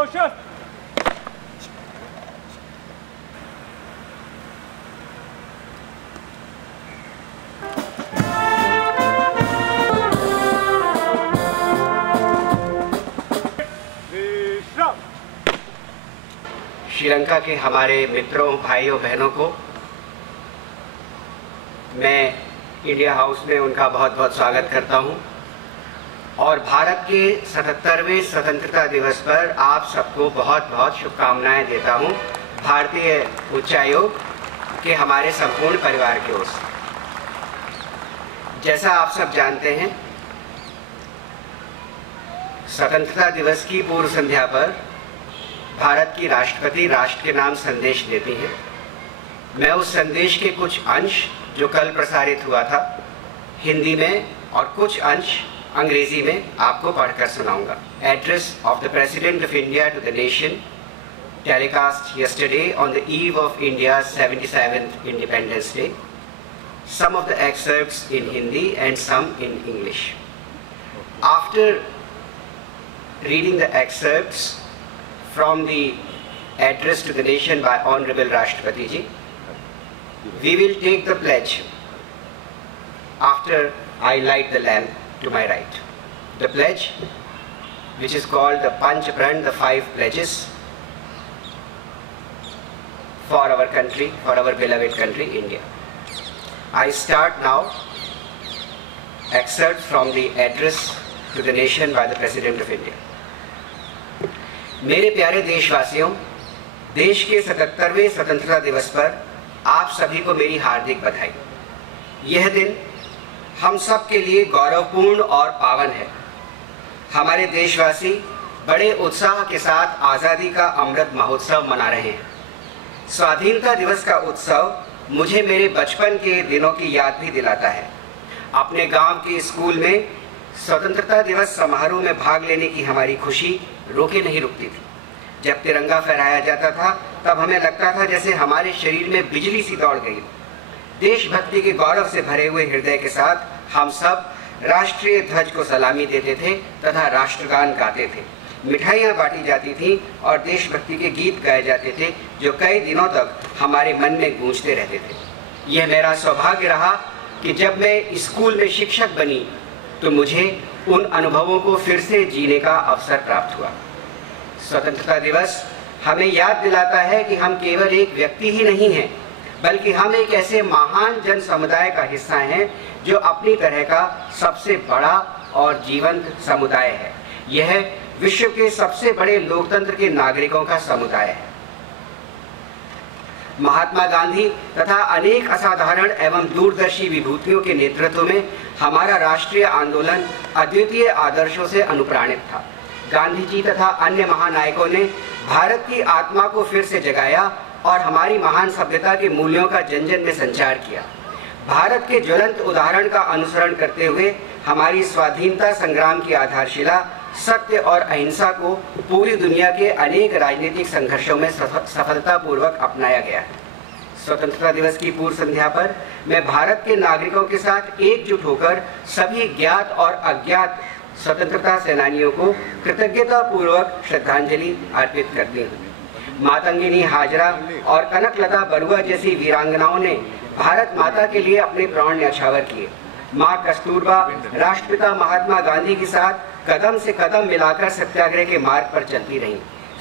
श्रीलंका के हमारे मित्रों, भाइयों, बहनों को मैं इंडिया हाउस में उनका बहुत बहुत स्वागत करता हूं और भारत के 77वें स्वतंत्रता दिवस पर आप सबको बहुत बहुत शुभकामनाएं देता हूं भारतीय उच्चायोग के हमारे संपूर्ण परिवार की ओर से। जैसा आप सब जानते हैं, स्वतंत्रता दिवस की पूर्व संध्या पर भारत की राष्ट्रपति राष्ट्र के नाम संदेश देती हैं। मैं उस संदेश के कुछ अंश जो कल प्रसारित हुआ था हिंदी में और कुछ अंश अंग्रेजी में आपको पढ़कर सुनाऊंगा। Address of the president of India to the nation, telecast yesterday on the eve of India's 77th Independence Day. Some of the excerpts in Hindi and some in English. After reading the excerpts from the address to the nation by Honorable Rashtrapati Ji, we will take the pledge after I light the lamp to my right. The pledge, which is called the Panch Pran, the 5 pledges for our country, for our beloved country, India. I start now excerpt from the address to the nation by the President of India. मेरे प्यारे देशवासियों, देश के 77वें स्वतंत्रता दिवस पर आप सभी को मेरी हार्दिक बधाई। यह दिन हम सब के लिए गौरवपूर्ण और पावन है। हमारे देशवासी बड़े उत्साह के साथ आज़ादी का अमृत महोत्सव मना रहे हैं। स्वाधीनता दिवस का उत्सव मुझे मेरे बचपन के दिनों की याद भी दिलाता है। अपने गांव के स्कूल में स्वतंत्रता दिवस समारोह में भाग लेने की हमारी खुशी रोके नहीं रुकती थी। जब तिरंगा फहराया जाता था तब हमें लगता था जैसे हमारे शरीर में बिजली सी दौड़ गई। देशभक्ति के गौरव से भरे हुए हृदय के साथ हम सब राष्ट्रीय ध्वज को सलामी देते थे तथा राष्ट्रगान गाते थे। मिठाइयाँ बांटी जाती थीं और देशभक्ति के गीत गाए जाते थे जो कई दिनों तक हमारे मन में गूंजते रहते थे। यह मेरा सौभाग्य रहा कि जब मैं स्कूल में शिक्षक बनी तो मुझे उन अनुभवों को फिर से जीने का अवसर प्राप्त हुआ। स्वतंत्रता दिवस हमें याद दिलाता है कि हम केवल एक व्यक्ति ही नहीं हैं, बल्कि हम एक ऐसे महान जन समुदाय का हिस्सा हैं जो अपनी तरह का सबसे बड़ा और जीवंत समुदाय है। यह विश्व के सबसे बड़े लोकतंत्र के नागरिकों का समुदाय है। महात्मा गांधी तथा अनेक असाधारण एवं दूरदर्शी विभूतियों के नेतृत्व में हमारा राष्ट्रीय आंदोलन अद्वितीय आदर्शों से अनुप्राणित था। गांधी जी तथा अन्य महानायकों ने भारत की आत्मा को फिर से जगाया और हमारी महान सभ्यता के मूल्यों का जन जन में संचार किया। भारत के ज्वलंत उदाहरण का अनुसरण करते हुए हमारी स्वाधीनता संग्राम की आधारशिला सत्य और अहिंसा को पूरी दुनिया के अनेक राजनीतिक संघर्षों में सफलतापूर्वक अपनाया गया है। स्वतंत्रता दिवस की पूर्व संध्या पर मैं भारत के नागरिकों के साथ एकजुट होकर सभी ज्ञात और अज्ञात स्वतंत्रता सेनानियों को कृतज्ञता पूर्वक श्रद्धांजलि अर्पित करती हूँ। मातंगिनी हाजरा और कनकलता बरुआ जैसी वीरांगनाओं ने भारत माता के लिए अपने प्राण न्यौछावर किए। माँ कस्तूरबा राष्ट्रपिता महात्मा गांधी के साथ कदम से कदम मिलाकर सत्याग्रह के मार्ग पर चलती रहीं।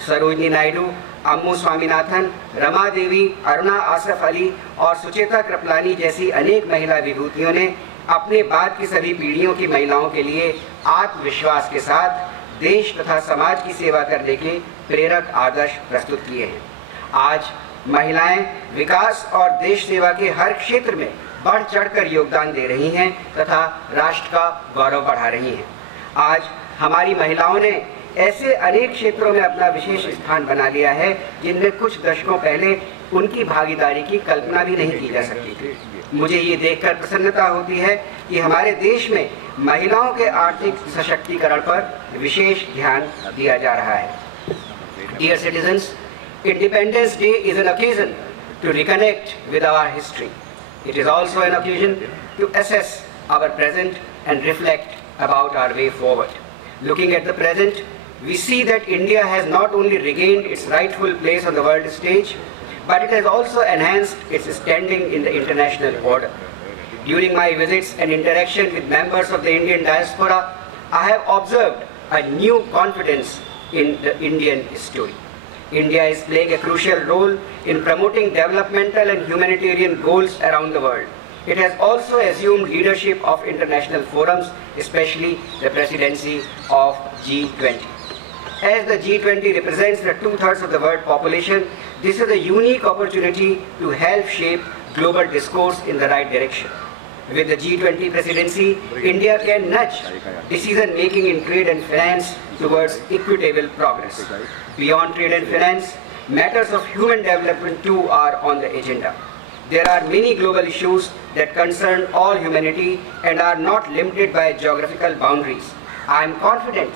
सरोजनी नायडू, अम्मू स्वामीनाथन, रमा देवी, अरुणा आसफ अली और सुचेता कृपलानी जैसी अनेक महिला विभूतियों ने अपने बाद की सभी पीढ़ियों की महिलाओं के लिए आत्मविश्वास के साथ देश तथा समाज की सेवा करने के प्रेरक आदर्श प्रस्तुत किए हैं। आज महिलाएं विकास और देश सेवा के हर क्षेत्र में बढ़ चढ़कर योगदान दे रही हैं तथा राष्ट्र का गौरव बढ़ा रही हैं। आज हमारी महिलाओं ने ऐसे अनेक क्षेत्रों में अपना विशेष स्थान बना लिया है जिनमें कुछ दशकों पहले उनकी भागीदारी की कल्पना भी नहीं की जा सकती थी। मुझे ये देखकर प्रसन्नता होती है कि हमारे देश में महिलाओं के आर्थिक सशक्तिकरण पर विशेष ध्यान दिया जा रहा है। Dear citizens, Independence Day is an occasion to reconnect with our history. It is also an occasion to assess our present and reflect about our way forward. Looking at the present, we see that India has not only regained its rightful place on the world stage, but it has also enhanced its standing in the international order. During my visits and interaction with members of the Indian diaspora, I have observed a new confidence in the Indian story. India is playing a crucial role in promoting developmental and humanitarian goals around the world. It has also assumed leadership of international forums, especially the presidency of G20. As the G20 represents the 2/3 of the world population, this is a unique opportunity to help shape global discourse in the right direction. With the G20 presidency, India can nudge decision-making in trade and finance towards equitable progress. Beyond trade and finance, matters of human development too are on the agenda. There are many global issues that concern all humanity and are not limited by geographical boundaries. I am confident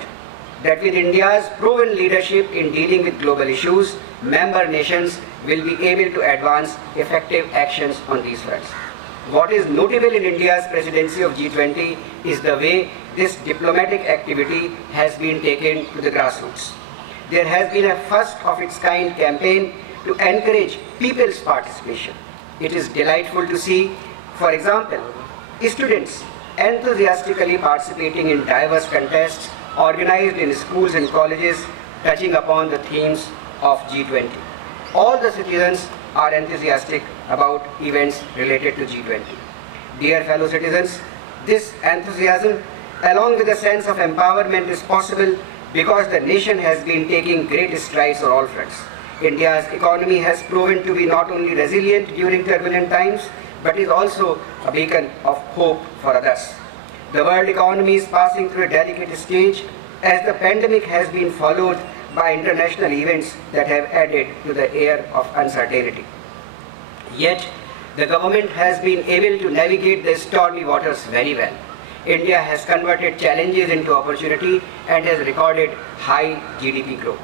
that with India's proven leadership in dealing with global issues, member nations will be able to advance effective actions on these fronts. What is notable in India's presidency of G20 is the way this diplomatic activity has been taken to the grassroots. There has been a first-of-its-kind campaign to encourage people's participation. It is delightful to see, for example, students enthusiastically participating in diverse contests organized in schools and colleges touching upon the themes of G20. All the citizens are enthusiastic about events related to G20. Dear fellow citizens, this enthusiasm, along with a sense of empowerment, is possible because the nation has been taking great strides on all fronts. India's economy has proven to be not only resilient during turbulent times, but is also a beacon of hope for others. The world economy is passing through a delicate stage as the pandemic has been followed by international events that have added to the air of uncertainty. Yet, the government has been able to navigate the stormy waters very well. India has converted challenges into opportunity and has recorded high GDP growth.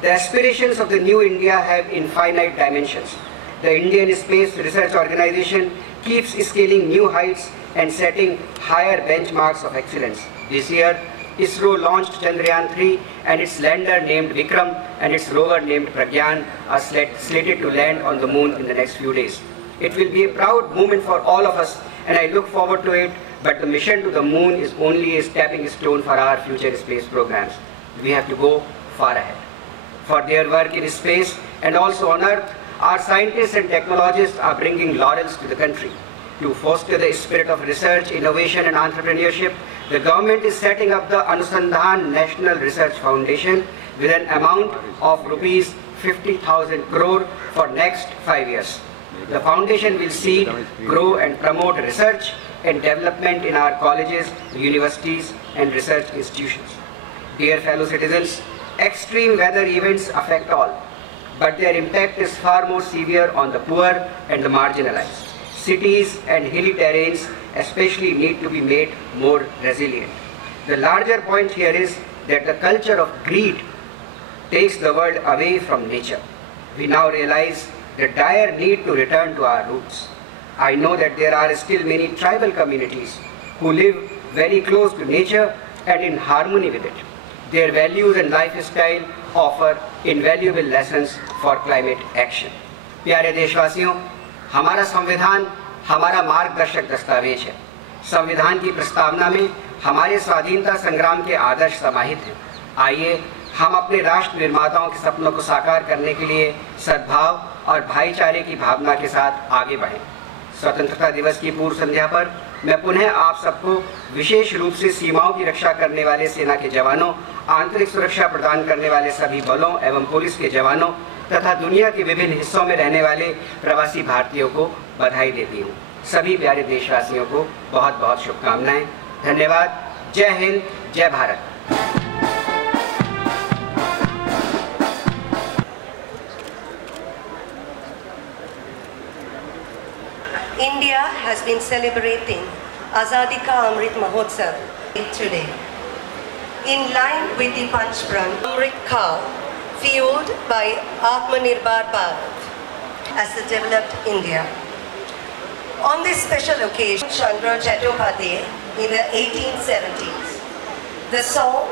The aspirations of the new India have infinite dimensions. The Indian Space Research Organization keeps scaling new heights and setting higher benchmarks of excellence. This year, ISRO launched Chandrayaan-3 and its lander named Vikram and its rover named Pragyan are slated to land on the moon in the next few days. It will be a proud moment for all of us and I look forward to it, but the mission to the moon is only a stepping stone for our future space programs. We have to go far ahead. For their work in space and also on Earth, our scientists and technologists are bringing laurels to the country. To foster the spirit of research, innovation and entrepreneurship, the government is setting up the Anusandhan National Research Foundation with an amount of rupees 50,000 crore for next 5 years. The foundation will seed, grow and promote research and development in our colleges, universities and research institutions. Dear fellow citizens, extreme weather events affect all, but their impact is far more severe on the poor and the marginalized. Cities and hilly terrains especially need to be made more resilient. The larger point here is that the culture of greed takes the world away from nature. We now realize the dire need to return to our roots. I know that there are still many tribal communities who live very close to nature and in harmony with it. Their values and lifestyle offer invaluable lessons for climate action. प्यारे देशवासियों, हमारा संविधान हमारा मार्गदर्शक दस्तावेज है। संविधान की प्रस्तावना में हमारे स्वाधीनता संग्राम के आदर्श समाहित हैं। आइए हम अपने राष्ट्र निर्माताओं के सपनों को साकार करने के लिए सद्भाव और भाईचारे की भावना के साथ आगे बढ़ें। स्वतंत्रता दिवस की पूर्व संध्या पर मैं पुनः आप सबको विशेष रूप से सीमाओं की रक्षा करने वाले सेना के जवानों, आंतरिक सुरक्षा प्रदान करने वाले सभी बलों एवं पुलिस के जवानों तथा दुनिया के विभिन्न हिस्सों में रहने वाले प्रवासी भारतीयों को बधाई देती हूँ। सभी प्यारे देशवासियों को बहुत बहुत शुभकामनाएं। धन्यवाद। जय हिंद, जय Bharat. India has been celebrating Azadi Ka Amrit Mahotsav today. In line with the Panchpran Amrit Kaal, fueled by Atmanirbhar Bharat as a developed India. On this special occasion, Chandra Chattopadhyay in the 1870s, the song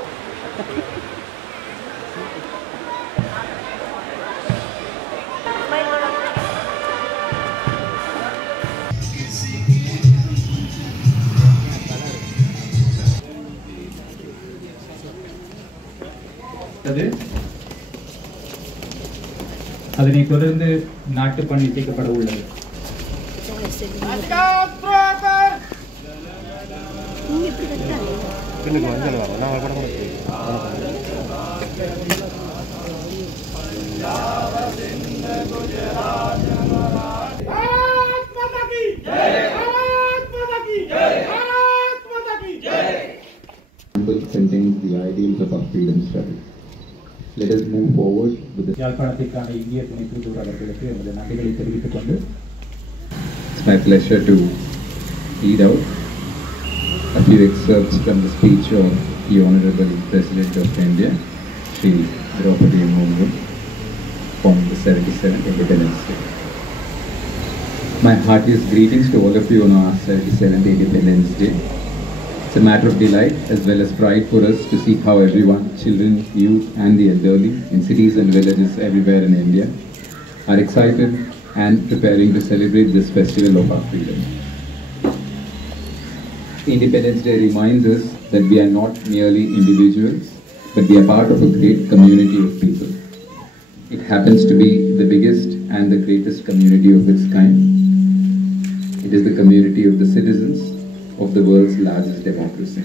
அதனை தொடர்ந்து நாட்டுப்பண் இசைக்கப்பட உள்ளது. Contains the ideals of our freedom struggle. Let us move forward with this. யாழ்ப்பாணத்திற்கான இந்திய துணை தூதுவர் அவர்களுக்கு எமது நன்றிகளை தெரிவித்துக் கொண்டு It's my pleasure to read out a few excerpts from the speech of the Honorable President of India, Shri Draupadi Murmu, on the 77th Independence Day. My heartiest greetings to all of you on our 77th Independence Day. It's a matter of delight as well as pride for us to see how everyone, children, youth and the elderly in cities and villages everywhere in India are excited and preparing to celebrate this festival of our freedom. Independence Day reminds us that we are not merely individuals, but we are part of a great community of people. It happens to be the biggest and the greatest community of its kind. It is the community of the citizens of the world's largest democracy.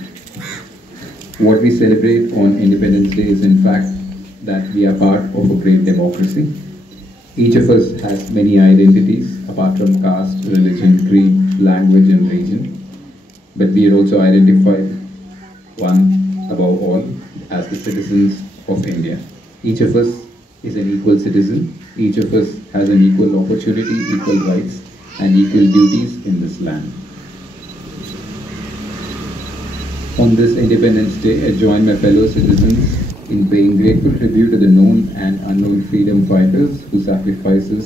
What we celebrate on Independence Day is in fact that we are part of a great democracy. Each of us has many identities apart from caste, religion, creed, language and region. But we are also identified, one above all, as the citizens of India. Each of us is an equal citizen. Each of us has an equal opportunity, equal rights and equal duties in this land. On this Independence Day, I join my fellow citizens in paying grateful tribute to the known and unknown freedom fighters whose sacrifices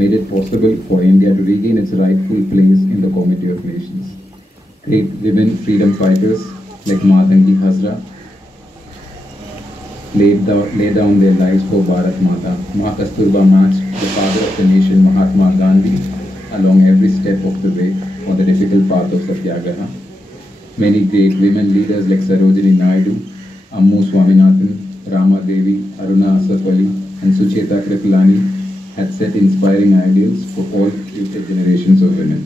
made it possible for India to regain its rightful place in the Committee of Nations. Great women freedom fighters like Matangi Hazra laid down their lives for Bharat Mata. Ma Kasturba matched the father of the nation, Mahatma Gandhi, along every step of the way on the difficult path of Satyagraha. Many great women leaders like Sarojini Naidu, Ammu Swaminathan, Rama Devi, Aruna Asaf Ali and Sucheta Kripalani had set inspiring ideals for all future generations of women.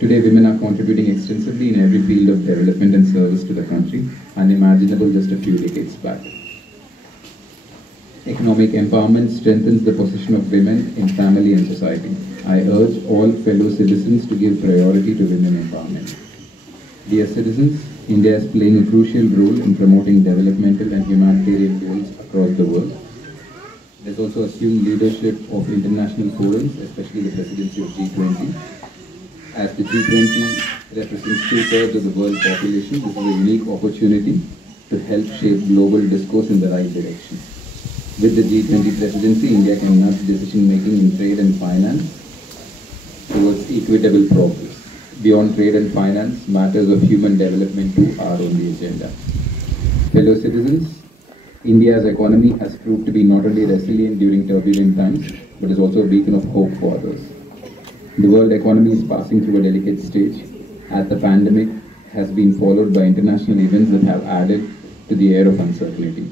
Today women are contributing extensively in every field of development and service to the country, unimaginable just a few decades back. Economic empowerment strengthens the position of women in family and society. I urge all fellow citizens to give priority to women empowerment. Dear citizens, India is playing a crucial role in promoting developmental and humanitarian goals across the world. It has also assumed leadership of international forums, especially the presidency of G20. As the G20 represents 2/3 of the world population, this is a unique opportunity to help shape global discourse in the right direction. With the G20 presidency, India can nudge decision-making in trade and finance towards equitable progress. Beyond trade and finance, matters of human development too are on the agenda. Fellow citizens, India's economy has proved to be not only resilient during turbulent times, but is also a beacon of hope for others. The world economy is passing through a delicate stage, as the pandemic has been followed by international events that have added to the air of uncertainty.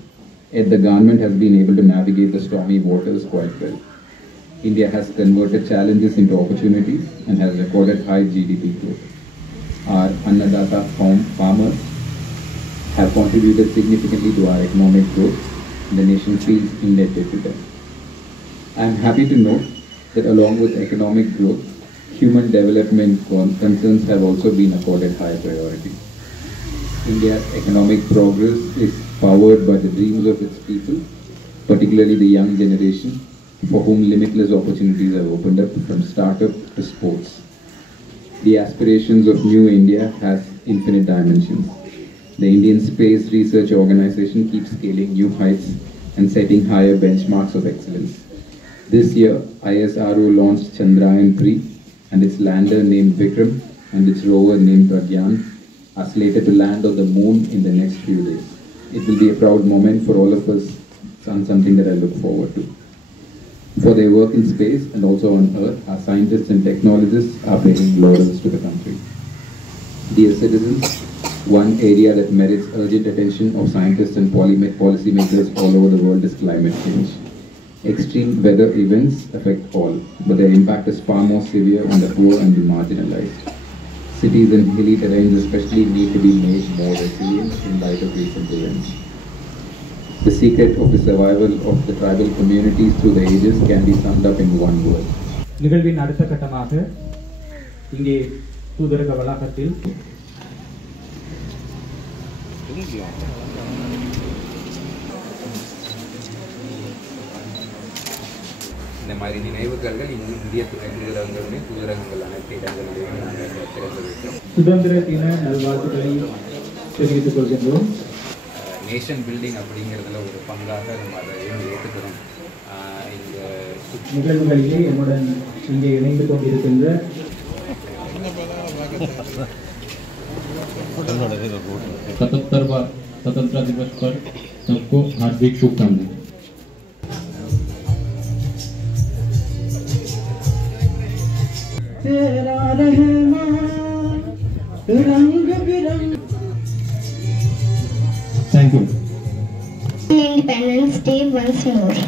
Yet the government has been able to navigate the stormy waters quite well. India has converted challenges into opportunities and has recorded high GDP growth. Our Annadata farmers have contributed significantly to our economic growth, and the nation feels indebted to them. I am happy to note that along with economic growth, human development concerns have also been accorded high priority. India's economic progress is powered by the dreams of its people, particularly the young generation, for whom limitless opportunities have opened up from startup to sports. The aspirations of New India has infinite dimensions. The Indian Space Research Organization keeps scaling new heights and setting higher benchmarks of excellence. This year, ISRO launched Chandrayaan-3 and its lander named Vikram and its rover named Pragyan are slated to land on the moon in the next few days. It will be a proud moment for all of us something that I look forward to. For their work in space and also on Earth, our scientists and technologists are paying laurels to the country. Dear citizens, one area that merits urgent attention of scientists and policymakers all over the world is climate change. Extreme weather events affect all, but their impact is far more severe on the poor and the marginalized. Cities and hilly terrains especially need to be made more resilient in light of recent events. The secret of the survival of the tribal communities through the ages can be summed up in one word. நிகழ்வின் அடுத்த கட்டமாக இங்கே தூதரக வளாகத்தில் இந்த மாதிரி நினைவுகள்கள் இந்திய தூதரகங்களுடைய தூதரகங்கள் அனைத்து இடங்களிலேயும் நாங்கள் திறந்து வைக்கிறோம். சுதந்திர தின நல்வாழ்த்துக்களை தெரிவித்துக் கொள்கின்றோம். நேஷன் பில்டிங் அப்படிங்கிறதுல ஒரு பங்காக நம்ம அதை ஏற்றுக்கிறோம். இந்த நிகழ்வுகளிலே என்னுடன் இங்கே இணைந்து கொண்டிருக்கின்ற स्वतंत्रता दिवस पर सबको हार्दिक शुभकामनाएं। तेरा रहमान रंग बिरंग। Thank you. Independence Day once more.